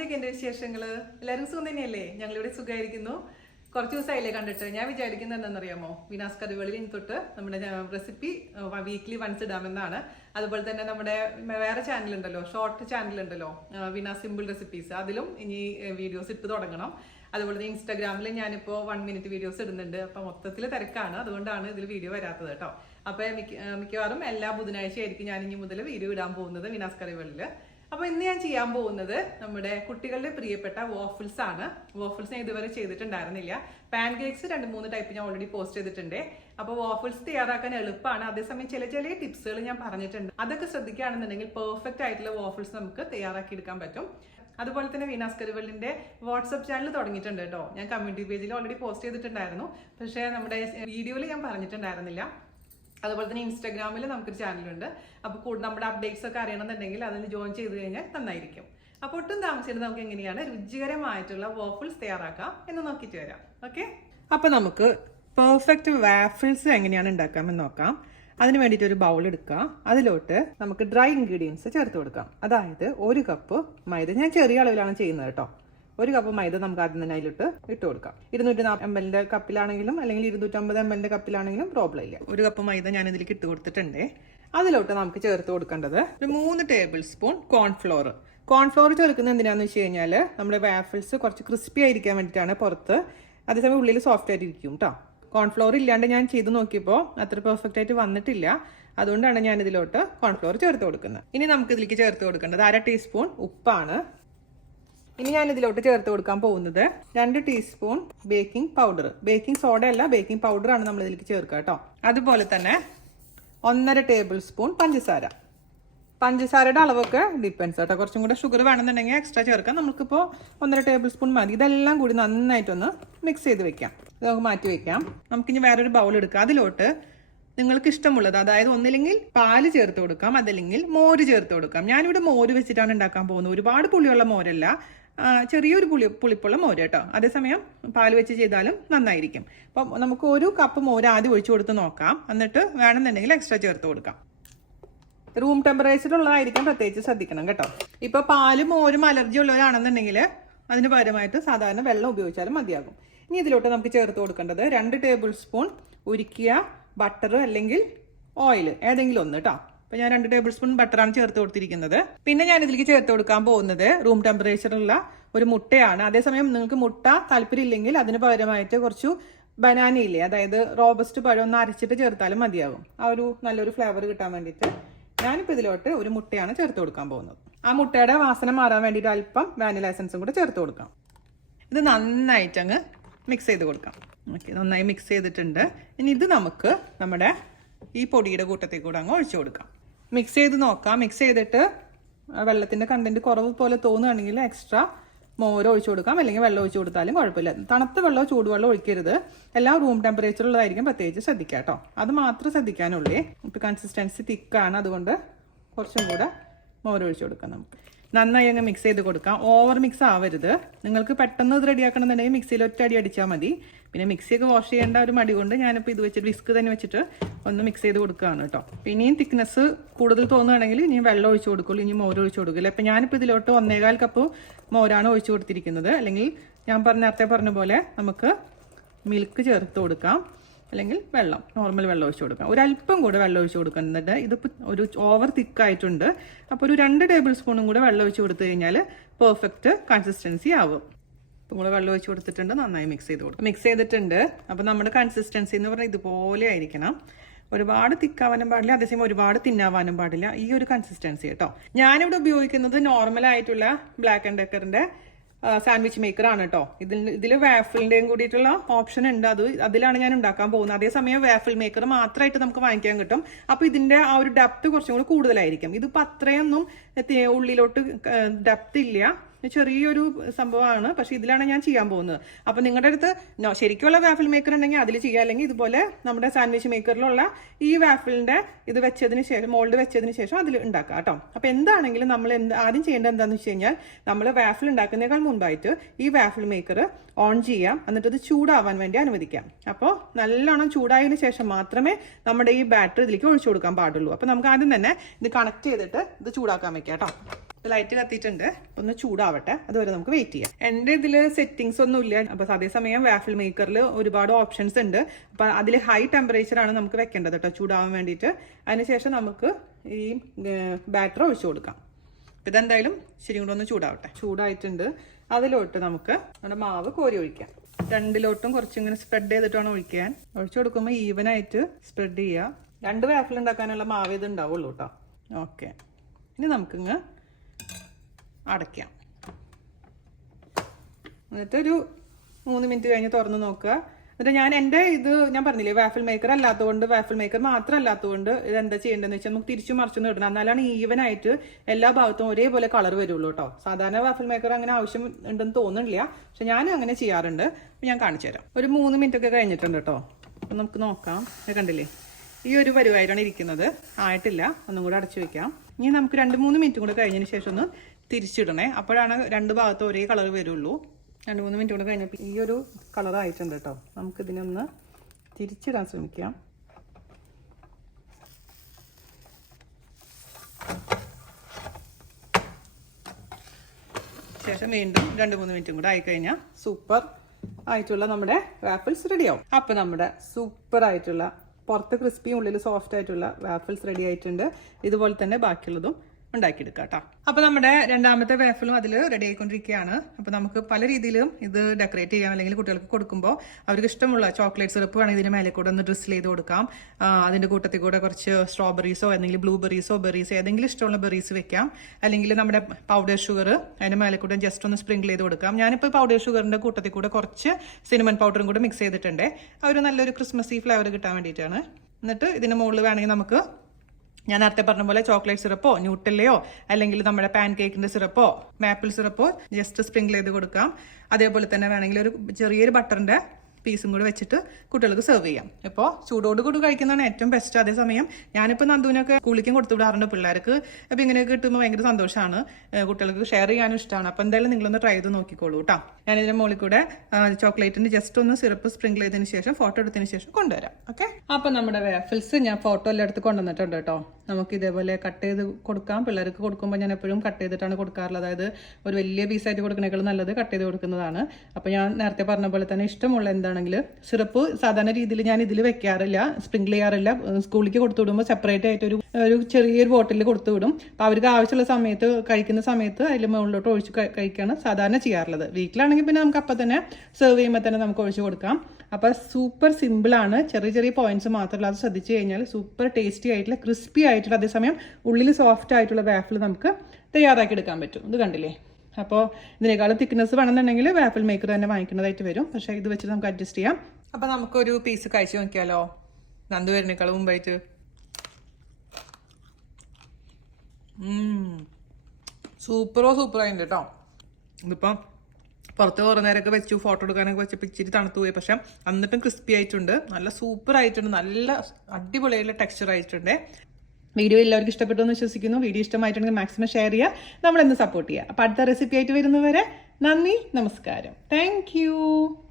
എന്തൊക്കെയുണ്ട് വിശേഷങ്ങൾ? എല്ലാവരും സുഖം തന്നെയല്ലേ? ഞങ്ങളിവിടെ സുഖമായിരിക്കുന്നു. കുറച്ച് ദിവസമായില്ലേ കണ്ടിട്ട്. ഞാൻ വിചാരിക്കുന്നത് എന്താണെന്നറിയാമോ, വീനാസ് കറിവേളിൽ ഇനി തൊട്ട് നമ്മുടെ റെസിപ്പി വീക്ക്ലി വൺസ് ഇടാമെന്നാണ്. അതുപോലെ തന്നെ നമ്മുടെ വേറെ ചാനലുണ്ടല്ലോ, ഷോർട്ട് ചാനലുണ്ടല്ലോ, വീനാസ് സിമ്പിൾ റെസിപ്പീസ്, അതിലും ഇനി വീഡിയോസ് ഇട്ട് തുടങ്ങണം. അതുപോലെ തന്നെ ഇൻസ്റ്റാഗ്രാമിൽ ഞാനിപ്പോൾ 1 മിനിറ്റ് വീഡിയോസ് ഇടുന്നുണ്ട്. അപ്പം മൊത്തത്തിൽ തിരക്കാണ്, അതുകൊണ്ടാണ് ഇതിൽ വീഡിയോ വരാത്തത് കേട്ടോ. അപ്പോൾ മിക്കവാറും എല്ലാ ബുധനാഴ്ച ആയിരിക്കും ഞാൻ ഇനി മുതൽ വീഡിയോ ഇടാൻ പോകുന്നത് വീനാസ് കറിവേളിൽ. അപ്പോൾ ഇന്ന് ഞാൻ ചെയ്യാൻ പോകുന്നത് നമ്മുടെ കുട്ടികളുടെ പ്രിയപ്പെട്ട വാഫിൾസ് ആണ്. വാഫിൾസ് ഞാൻ ഇതുവരെ ചെയ്തിട്ടുണ്ടായിരുന്നില്ല. പാൻ കേക്ക്സ് 2-3 ടൈപ്പ് ഞാൻ ഓൾറെഡി പോസ്റ്റ് ചെയ്തിട്ടുണ്ട്. അപ്പോൾ വാഫിൾസ് തയ്യാറാക്കാൻ എളുപ്പമാണ്. അതേസമയം ചില ടിപ്സുകൾ ഞാൻ പറഞ്ഞിട്ടുണ്ട്. അതൊക്കെ ശ്രദ്ധിക്കുകയാണെന്നുണ്ടെങ്കിൽ പെർഫെക്റ്റ് ആയിട്ടുള്ള വാഫിൾസ് നമുക്ക് തയ്യാറാക്കി എടുക്കാൻ പറ്റും. അതുപോലെ തന്നെ വീനാസ് കറിവേളിന്റെ വാട്സ്ആപ്പ് ചാനൽ തുടങ്ങിയിട്ടുണ്ട് കേട്ടോ. ഞാൻ കമ്മ്യൂണിറ്റി പേജിൽ ഓൾറെഡി പോസ്റ്റ് ചെയ്തിട്ടുണ്ടായിരുന്നു, പക്ഷേ നമ്മുടെ വീഡിയോയിൽ ഞാൻ പറഞ്ഞിട്ടുണ്ടായിരുന്നില്ല. അതുപോലെ തന്നെ ഇൻസ്റ്റാഗ്രാമിൽ നമുക്കൊരു ചാനലുണ്ട്. അപ്പോൾ നമ്മുടെ അപ്ഡേറ്റ്സ് ഒക്കെ അറിയണമെന്നുണ്ടെങ്കിൽ അതിന് ജോയിൻ ചെയ്ത് കഴിഞ്ഞാൽ നന്നായിരിക്കും. അപ്പോൾ ഒട്ടും താമസിച്ചിട്ട് നമുക്ക് എങ്ങനെയാണ് രുചികരമായിട്ടുള്ള വാഫിൾസ് തയ്യാറാക്കാം എന്ന് നോക്കിയിട്ട് വരാം. ഓക്കെ, അപ്പോൾ നമുക്ക് പെർഫെക്റ്റ് വാഫിൾസ് എങ്ങനെയാണ് ഉണ്ടാക്കാമെന്ന് നോക്കാം. അതിന് വേണ്ടിയിട്ട് ഒരു ബൗൾ എടുക്കുക. അതിലോട്ട് നമുക്ക് ഡ്രൈ ഇൻഗ്രീഡിയൻസ് ചേർത്ത് കൊടുക്കാം. അതായത് 1 കപ്പ് മൈദ. ഞാൻ ചെറിയ അളവിലാണ് ചെയ്യുന്നത് കേട്ടോ. 1 കപ്പ് മൈദ നമുക്ക് ആദ്യം തന്നെ അതിലിട്ട് ഇട്ട് കൊടുക്കാം. 240 ml കപ്പിലാണെങ്കിലും അല്ലെങ്കിൽ 250 ml കപ്പിലാണെങ്കിലും പ്രോബ്ലം ഇല്ല. 1 കപ്പ് മൈദ ഞാൻ ഇതിലേക്ക് ഇട്ട് കൊടുത്തിട്ടുണ്ട്. അതിലോട്ട് നമുക്ക് ചേർത്ത് കൊടുക്കേണ്ടത് ഒരു 3 ടേബിൾ സ്പൂൺ കോൺഫ്ലോർ. കോൺഫ്ലോർ ചേർക്കുന്നത് എന്തിനാന്ന് വെച്ച് കഴിഞ്ഞാൽ നമ്മുടെ വാഫിൾസ് കുറച്ച് ക്രിസ്പി ആയിരിക്കാൻ വേണ്ടിയിട്ടാണ്, പുറത്ത് അതേസമയം ഉള്ളിൽ സോഫ്റ്റ് ആയിട്ടിരിക്കും കേട്ടോ. കോൺഫ്ലോർ ഇല്ലാണ്ട് ഞാൻ ചെയ്ത് നോക്കിയപ്പോൾ അത്ര പെർഫെക്റ്റ് ആയിട്ട് വന്നിട്ടില്ല. അതുകൊണ്ടാണ് ഞാൻ ഇതിലോട്ട് കോൺഫ്ലോർ ചേർത്ത് കൊടുക്കുന്നത്. ഇനി നമുക്ക് ഇതിലേക്ക് ചേർത്ത് കൊടുക്കേണ്ടത് 1/2 ടീസ്പൂൺ ഉപ്പാണ്. ഇനി ഞാൻ ഇതിലോട്ട് ചേർത്ത് കൊടുക്കാൻ പോകുന്നത് 2 teaspoon baking powder. Baking soda അല്ല, ബേക്കിംഗ് പൗഡർ ആണ് നമ്മൾ ഇതിലേക്ക് ചേർക്കുക കേട്ടോ. അതുപോലെ തന്നെ 1.5 ടേബിൾ സ്പൂൺ പഞ്ചസാര. പഞ്ചസാരയുടെ അളവൊക്കെ ഡിപ്പെൻസ് കേട്ടോ. കുറച്ചും കൂടെ ഷുഗർ വേണമെന്നുണ്ടെങ്കിൽ എക്സ്ട്രാ ചേർക്കാം. നമുക്കിപ്പോൾ 1.5 ടേബിൾ സ്പൂൺ മതി. ഇതെല്ലാം കൂടി നന്നായിട്ടൊന്ന് മിക്സ് ചെയ്ത് വെക്കാം. ഇത് നമുക്ക് മാറ്റി വെക്കാം. നമുക്കിനി വേറൊരു ബൗൾ എടുക്കാം. അതിലോട്ട് നിങ്ങൾക്ക് ഇഷ്ടമുള്ളത്, അതായത് ഒന്നില്ലെങ്കിൽ പാല് ചേർത്ത് കൊടുക്കാം, അതല്ലെങ്കിൽ മോര് ചേർത്ത് കൊടുക്കാം. ഞാനിവിടെ മോര് വെച്ചിട്ടാണ് ഉണ്ടാക്കാൻ പോകുന്നത്. ഒരുപാട് പുളിയുള്ള മോരല്ല, ചെറിയൊരു പുളിപ്പുള്ള മോര് കേട്ടോ. അതേസമയം പാല് വെച്ച് ചെയ്താലും നന്നായിരിക്കും. അപ്പം നമുക്ക് 1 കപ്പ് മോര് ആദ്യം ഒഴിച്ചു കൊടുത്ത് നോക്കാം. എന്നിട്ട് വേണമെന്നുണ്ടെങ്കിൽ എക്സ്ട്രാ ചേർത്ത് കൊടുക്കാം. റൂം ടെമ്പറേച്ചറുള്ളതായിരിക്കും, പ്രത്യേകിച്ച് ശ്രദ്ധിക്കണം കേട്ടോ. ഇപ്പൊ പാലും മോരും അലർജി ഉള്ളവരാണെന്നുണ്ടെങ്കിൽ അതിന് പകരമായിട്ട് സാധാരണ വെള്ളം ഉപയോഗിച്ചാലും മതിയാകും. ഇനി ഇതിലോട്ട് നമുക്ക് ചേർത്ത് കൊടുക്കേണ്ടത് 2 ടേബിൾ സ്പൂൺ ഉരുക്കിയ ബട്ടർ അല്ലെങ്കിൽ ഓയിൽ, ഏതെങ്കിലും ഒന്ന് കേട്ടോ. അപ്പൊ ഞാൻ 2 ടേബിൾ സ്പൂൺ ബട്ടറാണ് ചേർത്ത് കൊടുത്തിരിക്കുന്നത്. പിന്നെ ഞാൻ ഇതിലേക്ക് ചേർത്ത് കൊടുക്കാൻ പോകുന്നത് റൂം ടെമ്പറേച്ചറുള്ള ഒരു മുട്ടയാണ്. അതേസമയം നിങ്ങൾക്ക് മുട്ട താല്പര്യം ഇല്ലെങ്കിൽ അതിന് പകരമായിട്ട് കുറച്ച് ബനാന ഇല്ലേ, അതായത് റോബസ്റ്റ് പഴം ഒന്ന് അരച്ചിട്ട് ചേർത്താലും മതിയാകും. ആ ഒരു നല്ലൊരു ഫ്ലേവർ കിട്ടാൻ വേണ്ടിയിട്ട് ഞാനിപ്പോൾ ഇതിലോട്ട് ഒരു മുട്ടയാണ് ചേർത്ത് കൊടുക്കാൻ പോകുന്നത്. ആ മുട്ടയുടെ വാസന മാറാൻ വേണ്ടിയിട്ട് അല്പം വാനില എസൻസും കൂടെ ചേർത്ത് കൊടുക്കാം. ഇത് നന്നായിട്ട് അങ്ങ് മിക്സ് ചെയ്ത് കൊടുക്കാം. ഓക്കെ, നന്നായി മിക്സ് ചെയ്തിട്ടുണ്ട്. ഇനി ഇത് നമുക്ക് നമ്മുടെ ഈ പൊടിയുടെ കൂട്ടത്തിൽ കൂടെ അങ്ങ് ഒഴിച്ചു കൊടുക്കാം. മിക്സ് ചെയ്ത് നോക്കാം. മിക്സ് ചെയ്തിട്ട് വെള്ളത്തിൻ്റെ കണ്ടന്റ് കുറവ് പോലെ തോന്നുകയാണെങ്കിൽ എക്സ്ട്രാ മോര് ഒഴിച്ചു കൊടുക്കാം, അല്ലെങ്കിൽ വെള്ളം ഒഴിച്ചു കൊടുത്താലും കുഴപ്പമില്ല. തണുത്ത വെള്ളമോ ചൂടുവെള്ളം ഒഴിക്കരുത്. എല്ലാം റൂം ടെമ്പറേച്ചറുള്ളതായിരിക്കും, പ്രത്യേകിച്ച് ശ്രദ്ധിക്കുക കേട്ടോ. അത് മാത്രം ശ്രദ്ധിക്കാനുള്ളേ. ഇപ്പം കൺസിസ്റ്റൻസി തിക്കാണ്, അതുകൊണ്ട് കുറച്ചും കൂടെ മോര് ഒഴിച്ചു കൊടുക്കാം. നമുക്ക് നന്നായി അങ്ങ് മിക്സ് ചെയ്ത് കൊടുക്കാം. ഓവർ മിക്സ് ആവരുത്. നിങ്ങൾക്ക് പെട്ടെന്ന് ഇത് റെഡിയാക്കണമെന്നുണ്ടെങ്കിൽ മിക്സിയിൽ ഒറ്റ അടി അടിച്ചാൽ മതി. പിന്നെ മിക്സിയൊക്കെ വാഷ് ചെയ്യേണ്ട ഒരു മടി കൊണ്ട് ഞാനിപ്പോൾ ഇത് വെച്ചിട്ട് വിസ്ക് തന്നെ വെച്ചിട്ട് ഒന്ന് മിക്സ് ചെയ്ത് കൊടുക്കുകയാണ് കേട്ടോ. ഇനിയും തിക്നെസ് കൂടുതൽ തോന്നുകയാണെങ്കിൽ ഇനിയും വെള്ളം ഒഴിച്ചു കൊടുക്കുള്ളൂ, ഇനി മോര് ഒഴിച്ചു കൊടുക്കില്ല. അപ്പം ഞാനിപ്പോൾ ഇതിലോട്ട് 1.25 കപ്പ് മോരാണ് ഒഴിച്ചു കൊടുത്തിരിക്കുന്നത്. അല്ലെങ്കിൽ ഞാൻ നേരത്തെ പറഞ്ഞ പോലെ നമുക്ക് മിൽക്ക് ചേർത്ത് കൊടുക്കാം, അല്ലെങ്കിൽ വെള്ളം, നോർമൽ വെള്ളം ഒഴിച്ചു കൊടുക്കാം. ഒരല്പം കൂടെ വെള്ളം ഒഴിച്ചു കൊടുക്കുന്നുണ്ട്. ഇതിപ്പോൾ ഒരു ഓവർ തിക്കായിട്ടുണ്ട്. അപ്പോൾ ഒരു 2 ടേബിൾ സ്പൂണും കൂടെ വെള്ളം ഒഴിച്ചു കൊടുത്തു കഴിഞ്ഞാൽ പെർഫെക്റ്റ് കൺസിസ്റ്റൻസി ആവും. ഇപ്പം കൂടെ വെള്ളം ഒഴിച്ചു കൊടുത്തിട്ടുണ്ട്. നന്നായി മിക്സ് ചെയ്ത് കൊടുക്കും. മിക്സ് ചെയ്തിട്ടുണ്ട്. അപ്പോൾ നമ്മുടെ കൺസിസ്റ്റൻസി എന്ന് പറഞ്ഞാൽ ഇതുപോലെ ആയിരിക്കണം. ഒരുപാട് തിക്കാവാനും പാടില്ല, അതേസമയം ഒരുപാട് തിന്നാവാനും പാടില്ല. ഈ ഒരു കൺസിസ്റ്റൻസി കേട്ടോ. ഞാനിവിടെ ഉപയോഗിക്കുന്നത് നോർമലായിട്ടുള്ള ബ്ലാക്ക് ആൻഡ് ഡെക്കറിന്റെ സാൻഡ്വിച്ച് മേക്കർ ആണ് കേട്ടോ. ഇതിൽ വാഫിളിന്റെയും കൂടിയിട്ടുള്ള ഓപ്ഷൻ ഉണ്ട്. അതിലാണ് ഞാൻ ഉണ്ടാക്കാൻ പോകുന്നത്. അതേസമയം വാഫിൾ മേക്കർ മാത്രമായിട്ട് നമുക്ക് വാങ്ങിക്കാൻ കിട്ടും. അപ്പൊ ഇതിന്റെ ആ ഒരു ഡെപ്ത് കുറച്ചും കൂടി കൂടുതലായിരിക്കും. ഇതിപ്പോ അത്രയൊന്നും ഉള്ളിലോട്ട് ഡെപ്ത് ഇല്ല, ചെറിയൊരു സംഭവമാണ്. പക്ഷെ ഇതിലാണ് ഞാൻ ചെയ്യാൻ പോകുന്നത്. അപ്പൊ നിങ്ങളുടെ അടുത്ത് ശരിക്കുള്ള വാഫിൾ മേക്കർ ഉണ്ടെങ്കിൽ അതിൽ ചെയ്യാം, അല്ലെങ്കിൽ ഇതുപോലെ നമ്മുടെ സാൻഡ്വിച്ച് മേക്കറിലുള്ള ഈ വാഫിളിന്റെ ഇത് വെച്ചതിന് ശേഷം, മോൾഡ് വെച്ചതിന് ശേഷം അതിൽ ഉണ്ടാക്കാം കേട്ടോ. അപ്പൊ എന്താണെങ്കിലും നമ്മൾ ആദ്യം ചെയ്യേണ്ടത് എന്താണെന്ന് വെച്ച് കഴിഞ്ഞാൽ, നമ്മൾ വാഫിൾ ഉണ്ടാക്കുന്നതിനേക്കാൾ മുൻപായിട്ട് ഈ വാഫിൾ മേക്കർ ഓൺ ചെയ്യാം, എന്നിട്ട് ഇത് ചൂടാവാൻ വേണ്ടി അനുവദിക്കാം. അപ്പോൾ നല്ലോണം ചൂടായതിനു ശേഷം മാത്രമേ നമ്മുടെ ഈ ബാറ്റർ ഇതിലേക്ക് ഒഴിച്ചു കൊടുക്കാൻ പാടുള്ളൂ. അപ്പൊ നമുക്ക് ആദ്യം തന്നെ ഇത് കണക്ട് ചെയ്തിട്ട് ഇത് ചൂടാക്കാൻ വെക്കാം കേട്ടോ. ലൈറ്റ് കത്തിയിട്ടുണ്ട്, ഒന്ന് ചൂടാവട്ടെ, അതുവരെ നമുക്ക് വെയിറ്റ് ചെയ്യാം. എൻ്റെ ഇതിൽ സെറ്റിങ്സ് ഒന്നും ഇല്ല. അപ്പോൾ അതേസമയം വാഫിൾ മേക്കറിൽ ഒരുപാട് ഓപ്ഷൻസ് ഉണ്ട്. അപ്പോൾ അതിൽ ഹൈ ടെമ്പറേച്ചറാണ് നമുക്ക് വെക്കേണ്ടത് കേട്ടോ, ചൂടാവാൻ വേണ്ടിയിട്ട്. അതിനുശേഷം നമുക്ക് ഈ ബാറ്റർ ഒഴിച്ചു കൊടുക്കാം. ഇതെന്തായാലും ശരി കൂടെ ഒന്ന് ചൂടാവട്ടെ. ചൂടായിട്ടുണ്ട്. അതിലോട്ട് നമുക്ക് നമ്മുടെ മാവ് കോരി ഒഴിക്കാം. രണ്ടിലോട്ടും കുറച്ചിങ്ങനെ സ്പ്രെഡ് ചെയ്തിട്ടാണ് ഒഴിക്കാൻ. ഒഴിച്ചു കൊടുക്കുമ്പോൾ ഈവനായിട്ട് സ്പ്രെഡ് ചെയ്യുക. 2 വാഫിൾ ഉണ്ടാക്കാനുള്ള മാവ് ഇത് ഉണ്ടാവുള്ളൂ കേട്ടോ. ഓക്കെ, ഇനി നമുക്കിങ്ങ് അടയ്ക്കാം. എന്നിട്ടൊരു 3 മിനിറ്റ് കഴിഞ്ഞ് തുറന്ന് നോക്കുക. എന്നിട്ട് ഞാൻ പറഞ്ഞില്ലേ വാഫിൾ മേക്കർ അല്ലാത്തതുകൊണ്ട്, വാഫിൾ മേക്കർ മാത്രം അല്ലാത്തതുകൊണ്ട് ഇതെന്താ ചെയ്യേണ്ടതെന്ന് വെച്ചാൽ നമുക്ക് തിരിച്ചു മറിച്ചൊന്നും ഇടണം. എന്നാലാണ് ഈവനായിട്ട് എല്ലാ ഭാഗത്തും ഒരേപോലെ കളർ വരുള്ളൂ കേട്ടോ. സാധാരണ വാഫിൾ മേക്കർ അങ്ങനെ ആവശ്യം ഉണ്ടെന്ന് തോന്നുന്നില്ല, പക്ഷെ ഞാനും അങ്ങനെ ചെയ്യാറുണ്ട്. അപ്പം ഞാൻ കാണിച്ചു തരാം. ഒരു 3 മിനിറ്റ് ഒക്കെ കഴിഞ്ഞിട്ടുണ്ട് കേട്ടോ. അപ്പം നമുക്ക് നോക്കാം. കണ്ടില്ലേ, ഈ ഒരു പരുവായിട്ടാണ് ഇരിക്കുന്നത്, ആയിട്ടില്ല. ഒന്നും കൂടെ അടച്ചു വെക്കാം. ഇനി നമുക്ക് 2-3 മിനിറ്റ് കൂടെ കഴിഞ്ഞതിന് ശേഷം ഒന്ന് തിരിച്ചിടണേ. അപ്പോഴാണ് 2 ഭാഗത്തും ഒരേ കളർ വരുള്ളൂ. 2-3 മിനിറ്റ് കൂടെ കഴിഞ്ഞപ്പോൾ ഈ ഒരു കളർ ആയിട്ടുണ്ട് കേട്ടോ. നമുക്കിതിനൊന്ന് തിരിച്ചിടാൻ ശ്രമിക്കാം. ശേഷം വീണ്ടും 2-3 മിനിറ്റും കൂടെ ആയിക്കഴിഞ്ഞാൽ സൂപ്പർ ആയിട്ടുള്ള നമ്മുടെ വാഫിൾസ് റെഡിയാവും. അപ്പം നമ്മുടെ സൂപ്പർ ആയിട്ടുള്ള പുറത്ത് ക്രിസ്പിയും ഉള്ളിൽ സോഫ്റ്റ് ആയിട്ടുള്ള വാഫിൾസ് റെഡി ആയിട്ടുണ്ട്. ഇതുപോലെ തന്നെ ബാക്കിയുള്ളതും ഉണ്ടാക്കിയെടുക്കാം കേട്ടോ. അപ്പോൾ നമ്മുടെ രണ്ടാമത്തെ വാഫിളും അതിൽ റെഡി ആയിക്കൊണ്ടിരിക്കുകയാണ്. അപ്പോൾ നമുക്ക് പല രീതിയിലും ഇത് ഡെക്കറേറ്റ് ചെയ്യാം, അല്ലെങ്കിൽ കുട്ടികൾക്ക് കൊടുക്കുമ്പോൾ അവർക്ക് ഇഷ്ടമുള്ള ചോക്ലേറ്റ് സിറപ്പ് വേണമെങ്കിൽ ഇതിന് മേലെ കൂടെ ഒന്ന് ഡ്രിസിൽ ചെയ്ത് കൊടുക്കാം. അതിൻ്റെ കൂട്ടത്തിൽ കൂടെ കുറച്ച് സ്ട്രോബെറീസോ അല്ലെങ്കിൽ ബ്ലൂബെറീസോ ബെറീസോ ഏതെങ്കിലും ഇഷ്ടമുള്ള ബെറീസ് വെക്കാം. അല്ലെങ്കിൽ നമ്മുടെ പൗഡർ ഷുഗർ അതിൻ്റെ മേലെ കൂടെ ജസ്റ്റ് ഒന്ന് സ്പ്രിങ്കിൾ ചെയ്ത് കൊടുക്കാം. ഞാനിപ്പോൾ പൗഡർ ഷുഗറിൻ്റെ കൂട്ടത്തിൽ കൂടെ കുറച്ച് സിനമൺ പൗഡറും കൂടെ മിക്സ് ചെയ്തിട്ടുണ്ട്. ഒരു നല്ലൊരു ക്രിസ്മസി ഫ്ലേവർ കിട്ടാൻ വേണ്ടിയിട്ടാണ്. എന്നിട്ട് ഇതിന് മുകളിൽ വേണമെങ്കിൽ നമുക്ക് ഞാൻ നേരത്തെ പറഞ്ഞ പോലെ ചോക്ലേറ്റ് സിറപ്പോ ന്യൂട്ടെല്ലയോ അല്ലെങ്കിൽ നമ്മുടെ പാൻ കേക്കിന്റെ സിറപ്പോ മാപ്പിൾ സിറപ്പോ ജസ്റ്റ് സ്പ്രിങ്കിൾ ചെയ്ത് കൊടുക്കാം. അതേപോലെ തന്നെ വേണമെങ്കിൽ ഒരു ചെറിയൊരു ബട്ടറിന്റെ പീസും കൂടെ വെച്ചിട്ട് കുട്ടികൾക്ക് സെർവ് ചെയ്യാം. ഇപ്പോൾ ചൂടോട് കൂടി കഴിക്കുന്നതാണ് ഏറ്റവും ബെസ്റ്റ്. അതേസമയം ഞാനിപ്പോൾ നന്ദുവിനൊക്കെ സ്കൂളിലേക്കും കൊടുത്തു വിടാറുണ്ട് പിള്ളേർക്ക്. അപ്പോൾ ഇങ്ങനെയൊക്കെ കിട്ടുമ്പോൾ ഭയങ്കര സന്തോഷമാണ്, കുട്ടികൾക്ക് ഷെയർ ചെയ്യാനും ഇഷ്ടമാണ്. അപ്പോൾ എന്തായാലും നിങ്ങളൊന്ന് ട്രൈ ചെയ്ത് നോക്കിക്കോളൂ കേട്ടോ. ഞാനിതിൻ്റെ മുകളിൽ കൂടെ ചോക്ലേറ്റിന് ജസ്റ്റ് ഒന്ന് സിറപ്പ് സ്പ്രിങ്കിൾ ചെയ്തതിന് ശേഷം ഫോട്ടോ എടുത്തതിന് ശേഷം കൊണ്ടുവരാം. ഓക്കെ, അപ്പോൾ നമ്മുടെ വാഫിൾസ് ഞാൻ ഫോട്ടോ എല്ലാം എടുത്ത് കൊണ്ടുവന്നിട്ടുണ്ട് കേട്ടോ. നമുക്ക് ഇതേപോലെ കട്ട് ചെയ്ത് കൊടുക്കാം. പിള്ളേർക്ക് കൊടുക്കുമ്പോൾ ഞാൻ എപ്പോഴും കട്ട് ചെയ്തിട്ടാണ് കൊടുക്കാറുള്ളത്. അതായത് ഒരു വലിയ പീസായിട്ട് കൊടുക്കുന്നേക്കാൾ നല്ലത് കട്ട് ചെയ്ത് കൊടുക്കുന്നതാണ്. അപ്പോൾ ഞാൻ നേരത്തെ പറഞ്ഞ പോലെ തന്നെ ഇഷ്ടമുള്ള എന്താണെങ്കിൽ സിറപ്പ് സാധാരണ രീതിയിൽ ഞാൻ ഇതിൽ വെക്കാറില്ല, സ്പ്രിങ്കിൾ ചെയ്യാറില്ല. സ്കൂളിലേക്ക് കൊടുത്തു വിടുമ്പോൾ സെപ്പറേറ്റ് ആയിട്ട് ഒരു ചെറിയൊരു ബോട്ടിൽ കൊടുത്തു വിടും. അപ്പോൾ അവർക്ക് ആവശ്യമുള്ള സമയത്ത് കഴിക്കുന്ന സമയത്ത് അതിൽ മുകളിലോട്ട് ഒഴിച്ച് കഴിക്കുകയാണ് സാധാരണ ചെയ്യാറുള്ളത്. വീട്ടിലാണെങ്കിൽ പിന്നെ നമുക്ക് അപ്പം തന്നെ സെർവ് ചെയ്യുമ്പോൾ തന്നെ നമുക്ക് ഒഴിച്ച് കൊടുക്കാം. അപ്പോൾ സൂപ്പർ സിമ്പിളാണ്. ചെറിയ ചെറിയ പോയിന്റ്സ് മാത്രമല്ല, അത് ശ്രദ്ധിച്ചു കഴിഞ്ഞാൽ സൂപ്പർ ടേസ്റ്റി ആയിട്ടുള്ള ക്രിസ്പി ആയിട്ടുള്ള അതേസമയം ഉള്ളിൽ സോഫ്റ്റ് ആയിട്ടുള്ള വാഫിൾ നമുക്ക് തയ്യാറാക്കി എടുക്കാൻ പറ്റും. ഇത് കണ്ടില്ലേ. അപ്പോൾ ഇതിനേക്കാളും തിക്നെസ് വേണമെന്നുണ്ടെങ്കിൽ വാഫിൾ മേക്കർ തന്നെ വാങ്ങിക്കുന്നതായിട്ട് വരും. പക്ഷേ ഇത് വെച്ചിട്ട് നമുക്ക് അഡ്ജസ്റ്റ് ചെയ്യാം. അപ്പോൾ നമുക്കൊരു പീസ് കഴിച്ച് നോക്കിയാലോ, നന്ദു വരുന്നേക്കാളും മുമ്പായിട്ട്. സൂപ്പറായിട്ടുണ്ട് കേട്ടോ. ഇതിപ്പം പുറത്ത് കുറേ നേരമൊക്കെ വെച്ചു, ഫോട്ടോ എടുക്കാനൊക്കെ വെച്ചപ്പോൾ ഇച്ചിരി തണുത്തു പോയി. പക്ഷെ എന്നിട്ടും ക്രിസ്പി ആയിട്ടുണ്ട്, നല്ല സൂപ്പർ ആയിട്ടുണ്ട്, നല്ല അടിപൊളിയായിട്ടുള്ള ടെക്സ്ചർ ആയിട്ടുണ്ട്. വീഡിയോ എല്ലാവർക്കും ഇഷ്ടപ്പെട്ടു എന്ന് വിശ്വസിക്കുന്നു. വീഡിയോ ഇഷ്ടമായിട്ടുണ്ടെങ്കിൽ മാക്സിമം ഷെയർ ചെയ്യുക, നമ്മളെന്ന് സപ്പോർട്ട് ചെയ്യുക. അപ്പോൾ അടുത്ത റെസിപ്പി ആയിട്ട് വരുന്നവരെ നന്ദി, നമസ്കാരം, താങ്ക് യു.